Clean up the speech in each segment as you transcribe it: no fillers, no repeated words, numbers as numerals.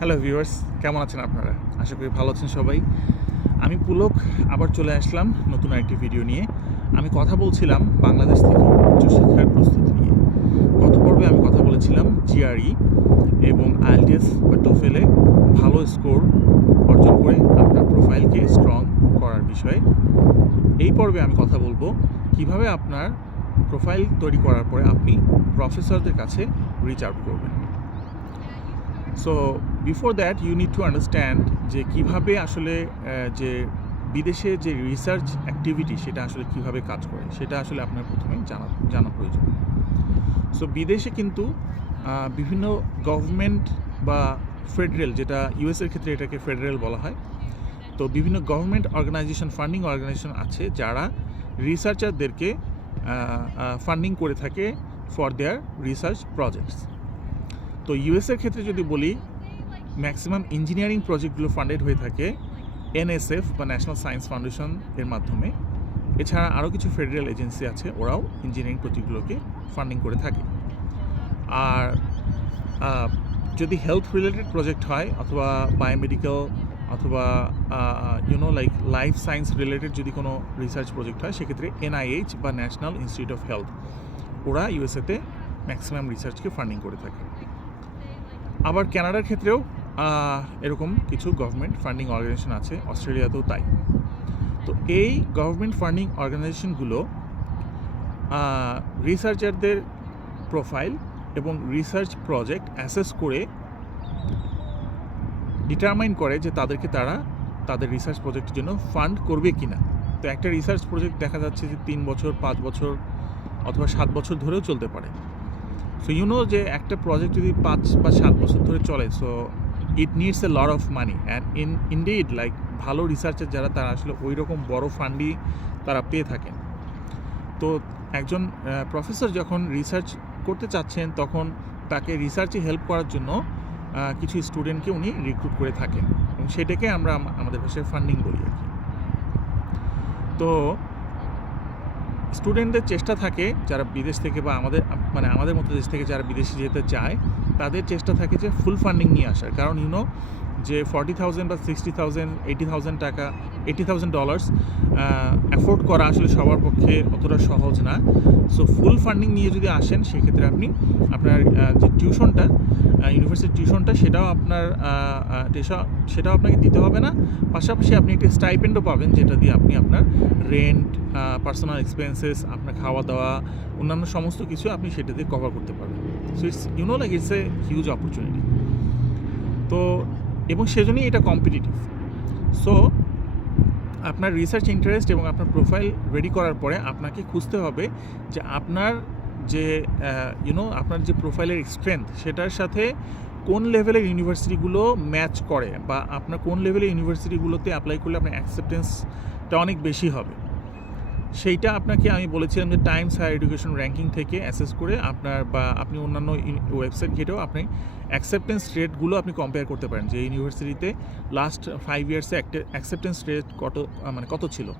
Hello viewers, কেমন আছেন আপনারা? আশা করি ভালো আছেন সবাই। আমি পুলক আবার চলে আসলাম নতুন একটি ভিডিও নিয়ে। আমি কথা বলছিলাম বাংলাদেশ থেকে উচ্চশিক্ষার প্রস্তুতি নিয়ে। গত পর্বে আমি কথা বলেছিলাম জিআরই এবং আইএলটিএস বা টোফেলে ভালো স্কোর অর্জন করে আপনার প্রোফাইলকে স্ট্রং করার বিষয়ে। এই পর্বে আমি কথা বলবো কিভাবে আপনার প্রোফাইল তৈরি করার পরে আপনি প্রফেসরদের কাছে রিচ আউট করবেন। So before that you need to understand যে কীভাবে আসলে যে বিদেশে যে রিসার্চ অ্যাক্টিভিটি সেটা আসলে কীভাবে কাজ করে সেটা আসলে আপনার প্রথমে জানা প্রয়োজন। সো বিদেশে কিন্তু বিভিন্ন গভর্নমেন্ট বা ফেডারেল, যেটা ইউএসের ক্ষেত্রে এটাকে ফেডারেল বলা হয়, তো বিভিন্ন গভর্নমেন্ট অর্গানাইজেশন, ফান্ডিং অর্গানাইজেশন আছে যারা রিসার্চারদেরকে ফান্ডিং করে থাকে ফর দেয়ার রিসার্চ প্রজেক্টস। তো ইউএসের ক্ষেত্রে যদি বলি, ম্যাক্সিমাম ইঞ্জিনিয়ারিং প্রজেক্টগুলো ফান্ডেড হয়ে থাকে এনএসএফ বা ন্যাশনাল সায়েন্স ফাউন্ডেশন এর মাধ্যমে। এছাড়া আরও কিছু ফেডারেল এজেন্সি আছে, ওরাও ইঞ্জিনিয়ারিং প্রজেক্টগুলোকে ফান্ডিং করে থাকে। আর যদি হেলথ রিলেটেড প্রজেক্ট হয় অথবা বায়োমেডিক্যাল অথবা লাইফ সায়েন্স রিলেটেড যদি কোনো রিসার্চ প্রজেক্ট হয়, সেক্ষেত্রে এনআইএইচ বা ন্যাশনাল ইনস্টিটিউট অফ হেলথ, ওরা ইউএসএতে ম্যাক্সিমাম রিসার্চকে ফান্ডিং করে থাকে। আবার কানাডার ক্ষেত্রেও এরকম কিছু গভর্নমেন্ট ফান্ডিং অর্গানাইজেশন আছে, অস্ট্রেলিয়াতেও তাই। তো এই গভর্নমেন্ট ফান্ডিং অর্গানাইজেশনগুলো রিসার্চারদের প্রোফাইল এবং রিসার্চ প্রজেক্ট অ্যাসেস করে ডিটারমাইন করে যে তারা তাদের রিসার্চ প্রজেক্টের জন্য ফান্ড করবে কি না। তো একটা রিসার্চ প্রজেক্ট দেখা যাচ্ছে যে 3 বছর, 5 বছর অথবা 7 বছর ধরেও চলতে পারে। সো যে একটা প্রজেক্ট যদি 5 বা 7 বছর ধরে চলে, so it needs a lot of money. And indeed ভালো রিসার্চার যারা, তারা আসলে ওই রকম বড় ফান্ডই তারা পেয়ে থাকেন। তো একজন প্রফেসর যখন রিসার্চ করতে চাচ্ছেন, তখন তাকে রিসার্চে হেল্প করার জন্য কিছু স্টুডেন্টকে উনি রিক্রুট করে থাকেন, এবং সেটাকে আমরা আমাদের ভাষায় ফান্ডিং বলি আর কি। তো স্টুডেন্টদের চেষ্টা থাকে যারা বিদেশ থেকে বা আমাদের মতো দেশ থেকে যারা বিদেশে যেতে চায়, তাদের চেষ্টা থাকে যে ফুল ফান্ডিং নিয়ে আসার। কারণ যে 40,000 বা 60,000, 80,000 টাকা, $80,000 অ্যাফোর্ড করা আসলে সবার পক্ষে অতটা সহজ না। সো ফুল ফান্ডিং নিয়ে যদি আসেন, সেক্ষেত্রে আপনি আপনার যে টিউশনটা, ইউনিভার্সিটির টিউশনটা, সেটাও আপনাকে দিতে হবে না। পাশাপাশি আপনি একটা স্টাইপেন্ডও পাবেন, যেটা দিয়ে আপনি আপনার রেন্ট, পার্সোনাল এক্সপেন্সেস, আপনার খাওয়া দাওয়া, অন্যান্য সমস্ত কিছু আপনি সেটা দিয়ে কভার করতে পারবেন। So it's a huge opportunity. তো এবং সেজন্যই এটা কম্পিটিটিভ। সো আপনার রিসার্চ ইন্টারেস্ট এবং আপনার প্রোফাইল রেডি করার পরে আপনাকে খুঁজতে হবে যে আপনার আপনার যে প্রোফাইলের স্ট্রেংথ, সেটার সাথে কোন লেভেলের ইউনিভার্সিটিগুলো ম্যাচ করে, বা আপনার কোন লেভেলের ইউনিভার্সিটিগুলোতে অ্যাপ্লাই করলে আপনার অ্যাকসেপ্টেন্সটা অনেক বেশি হবে। সেইটা আপনাকে আমি বলেছিলাম যে টাইমস হায়ার এডুকেশন র্যাঙ্কিং থেকে অ্যাসেস করে আপনি অন্যান্য ওয়েবসাইট ঘেটেও আপনি অ্যাকসেপ্টেন্স রেটগুলো আপনি কম্পেয়ার করতে পারেন, যে ইউনিভার্সিটিতে লাস্ট 5 ইয়ার্সে একটা অ্যাকসেপ্টেন্স রেট কত ছিল।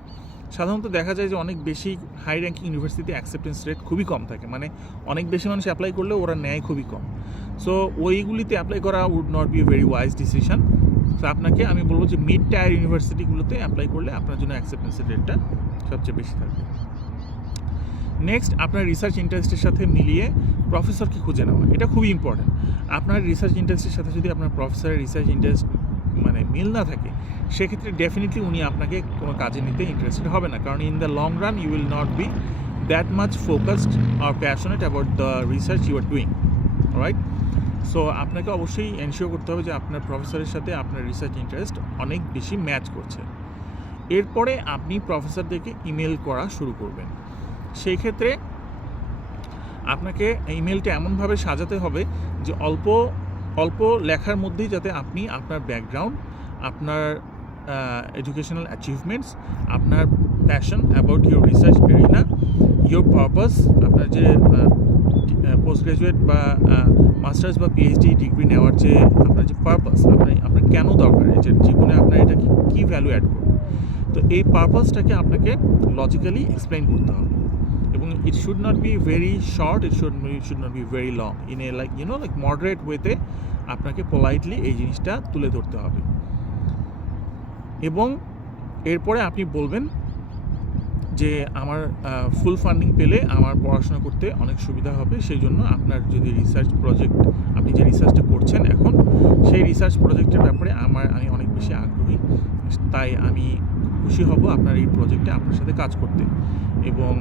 সাধারণত দেখা যায় যে অনেক বেশি হাই র্যাঙ্কিং ইউনিভার্সিটিতে অ্যাকসেপ্টেন্স রেট খুবই কম থাকে, অনেক বেশি মানুষ অ্যাপ্লাই করলেও ওরা নেয় খুবই কম। সো ওইগুলিতে অ্যাপ্লাই করা would not be very wise decision. So আপনাকে আমি বলবো যে মিড টায়ার ইউনিভার্সিটিগুলোতে অ্যাপ্লাই করলে আপনার জন্য অ্যাকসেপ্টেন্সের রেটটা সবচেয়ে বেশি থাকবে। নেক্সট, আপনার রিসার্চ ইন্টারেস্টের সাথে মিলিয়ে প্রফেসরকে খুঁজে নেওয়া, এটা খুবই ইম্পর্ট্যান্ট। আপনার রিসার্চ ইন্টারেস্টের সাথে যদি আপনার প্রফেসরের রিসার্চ ইন্টারেস্ট মিল না থাকে, সেক্ষেত্রে ডেফিনেটলি উনি আপনাকে কোনো কাজে নিতে ইন্টারেস্টেড হবে না, কারণ in the long run you will not be that much focused or passionate about the research you are doing, right? So আপনাকে অবশ্যই এনশিওর করতে হবে যে আপনার প্রফেসরের সাথে আপনার রিসার্চ ইন্টারেস্ট অনেক বেশি ম্যাচ করছে। এরপরে আপনি প্রফেসরদেরকে ইমেল করা শুরু করবেন। সেই ক্ষেত্রে আপনাকে ইমেলটা এমনভাবে সাজাতে হবে যে অল্প লেখার মধ্যেই যাতে আপনি আপনার ব্যাকগ্রাউন্ড, আপনার এডুকেশনাল অ্যাচিভমেন্টস, আপনার passion about your research arena, your purpose, আপনার যে পোস্ট গ্রাজুয়েট বা মাস্টার্স বা পিএইচডি ডিগ্রি নেওয়ার যে আপনার যে পারপাস, আপনার কেন দরকার, যে জীবনে আপনার এটা কী ভ্যালু অ্যাড করবে, তো এই পারপাসটাকে আপনাকে লজিক্যালি এক্সপ্লেইন করতে হবে। এবং it should not be very short, it should not be very long, in a moderate ওয়েতে আপনাকে পোলাইটলি এই জিনিসটা তুলে ধরতে হবে এবং এরপরে আপনি বলবেন যে আমার ফুল ফান্ডিং পেলে আমার পড়াশোনা করতে অনেক সুবিধা হবে, সেই জন্য আপনার যদি রিসার্চ প্রজেক্ট, আপনি যে রিসার্চটা করছেন এখন, সেই রিসার্চ প্রজেক্টের ব্যাপারে আমি অনেক বেশি আগ্রহী, তাই আমি খুশি হব আপনার এই প্রজেক্টে আপনার সাথে কাজ করতে। এবং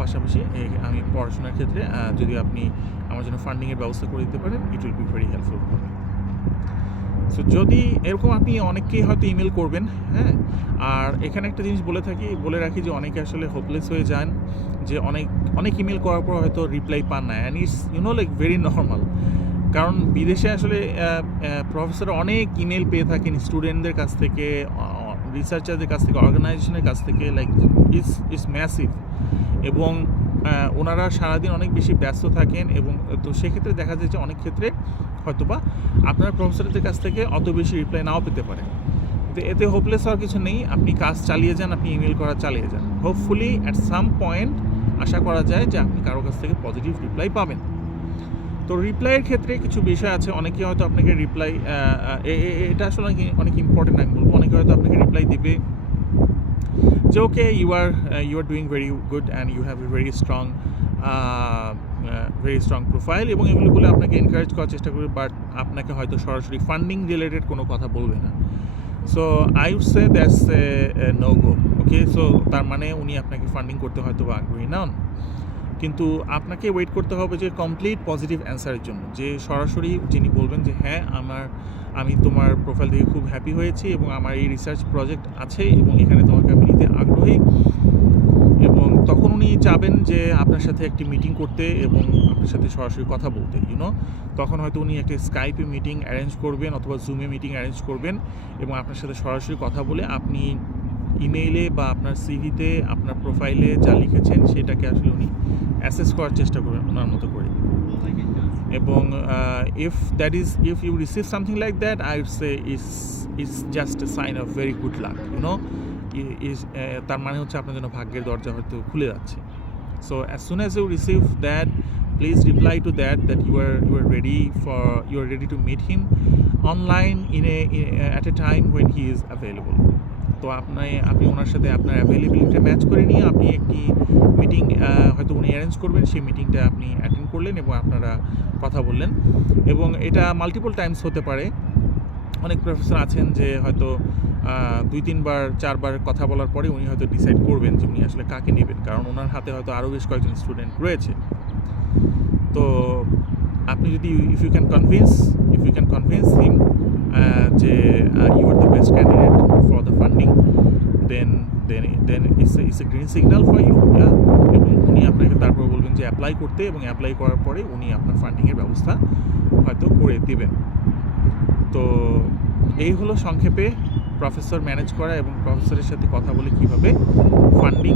পাশাপাশি আমি পড়াশোনার ক্ষেত্রে যদি আপনি আমার জন্য ফান্ডিংয়ের ব্যবস্থা করে দিতে পারেন, it will be very helpful for me. So যদি এরকম আপনি অনেককেই হয়তো ইমেল করবেন, হ্যাঁ, আর এখানে একটা জিনিস বলে রাখি যে অনেকে আসলে হোপলেস হয়ে যান, যে অনেক ইমেল করার পর হয়তো রিপ্লাই পান না, and it's like very normal. কারণ বিদেশে আসলে প্রফেসররা অনেক ইমেল পেয়ে থাকেন স্টুডেন্টদের কাছ থেকে, রিসার্চারদের কাছ থেকে, অর্গানাইজেশনের কাছ থেকে, লাইক ইটস ম্যাসিভ। এবং ওনারা সারাদিন অনেক বেশি ব্যস্ত থাকেন, এবং তো সেক্ষেত্রে দেখা যায় যে অনেক ক্ষেত্রে হয়তোবা আপনার প্রফেসরদের কাছ থেকে অত বেশি রিপ্লাই নাও পেতে পারে। তো এতে হোপলেস হওয়ার কিছু নেই, আপনি কাজ চালিয়ে যান, আপনি ইমেল করা চালিয়ে যান। হোপফুলি অ্যাট সাম পয়েন্ট আশা করা যায় যে আপনি কারো কাছ থেকে পজিটিভ রিপ্লাই পাবেন। তো রিপ্লাইয়ের ক্ষেত্রে কিছু বিষয় আছে, অনেকে হয়তো আপনাকে রিপ্লাই, এটা আসলে অনেক ইম্পর্টেন্ট আমি বলবো, অনেকে হয়তো আপনাকে রিপ্লাই দেবে যে okay you are doing very good and you have a very strong profile, এবং এগুলো বলে আপনাকে এনকারেজ করার চেষ্টা করবে, বাট আপনাকে হয়তো সরাসরি ফান্ডিং রিলেটেড কোনো কথা বলবে না। So I would say that's a no go. Okay, so তার মানে উনি আপনাকে ফান্ডিং করতে হয়তো বা আগ্রহী নন, কিন্তু আপনাকে ওয়েট করতে হবে যে কমপ্লিট পজিটিভ অ্যান্সারের জন্য, যে সরাসরি যিনি বলবেন যে হ্যাঁ আমি তোমার প্রোফাইল দেখে খুব হ্যাপি হয়েছি এবং আমার এই রিসার্চ প্রজেক্ট আছে এবং এখানে তোমাকে আমি নিতে আগ্রহী, এবং তখন উনি চাবেন যে আপনার সাথে একটি মিটিং করতে এবং আপনার সাথে সরাসরি কথা বলতে, তখন হয়তো উনি একটা স্কাইপে মিটিং অ্যারেঞ্জ করবেন অথবা জুমে মিটিং অ্যারেঞ্জ করবেন, এবং আপনার সাথে সরাসরি কথা বলে আপনি ইমেইলে বা আপনার সিভিতে, আপনার প্রোফাইলে যা লিখেছেন সেটাকে আসলে উনি অ্যাসেস করার চেষ্টা করবেন ওনার মতো করে। এবং if you receive something like that, I would say it's just a sign of very good luck, তার মানে হচ্ছে আপনার জন্য ভাগ্যের দরজা হয়তো খুলে যাচ্ছে। So as soon as you receive that, please reply to that you are ready to meet him online at a time when he is available. তো আপনি ওনার সাথে আপনার অ্যাভেলেবিলিটি ম্যাচ করে নিয়ে আপনি একটি মিটিং হয়তো উনি অ্যারেঞ্জ করবেন, সেই মিটিংটা আপনি অ্যাটেন্ড করলেন এবং আপনারা কথা বললেন, এবং এটা মাল্টিপল টাইমস হতে পারে। অনেক প্রফেসর আছেন যে হয়তো 2-3 বার 4 বার কথা বলার পরে উনি হয়তো ডিসাইড করবেন যে উনি আসলে কাকে নেবেন, কারণ ওনার হাতে হয়তো আরও বেশ কয়েকজন স্টুডেন্ট রয়েছে। তো আপনি যদি if you can convince him যে you are the best candidate for the funding, then it's a green signal for you, এবং উনি আপনাকে তারপর বলবেন যে অ্যাপ্লাই করতে, এবং অ্যাপ্লাই করার পরে উনি আপনার ফান্ডিংয়ের ব্যবস্থা হয়তো করে দেবেন। তো এই হলো সংক্ষেপে প্রফেসর ম্যানেজ করা এবং প্রফেসরের সাথে কথা বলে কীভাবে ফান্ডিং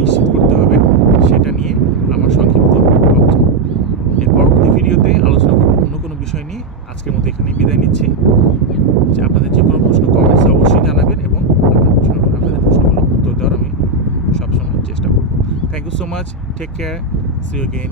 নিশ্চিত করতে হবে সেটা নিয়ে আমার সংক্ষিপ্ত আলোচনা। এর পরবর্তী ভিডিওতে আলোচনা করব অন্য কোনো বিষয় নিয়ে। আজকের মতো এখানেই বিদায় নিচ্ছি। যে আপনাদের যে কোনো প্রশ্ন কমেন্টসে অবশ্যই জানাবেন, এবং আপনাদের প্রশ্নগুলো উত্তর দেওয়ার আমি সবসময় চেষ্টা করব। Thank you so much, take care, see you again.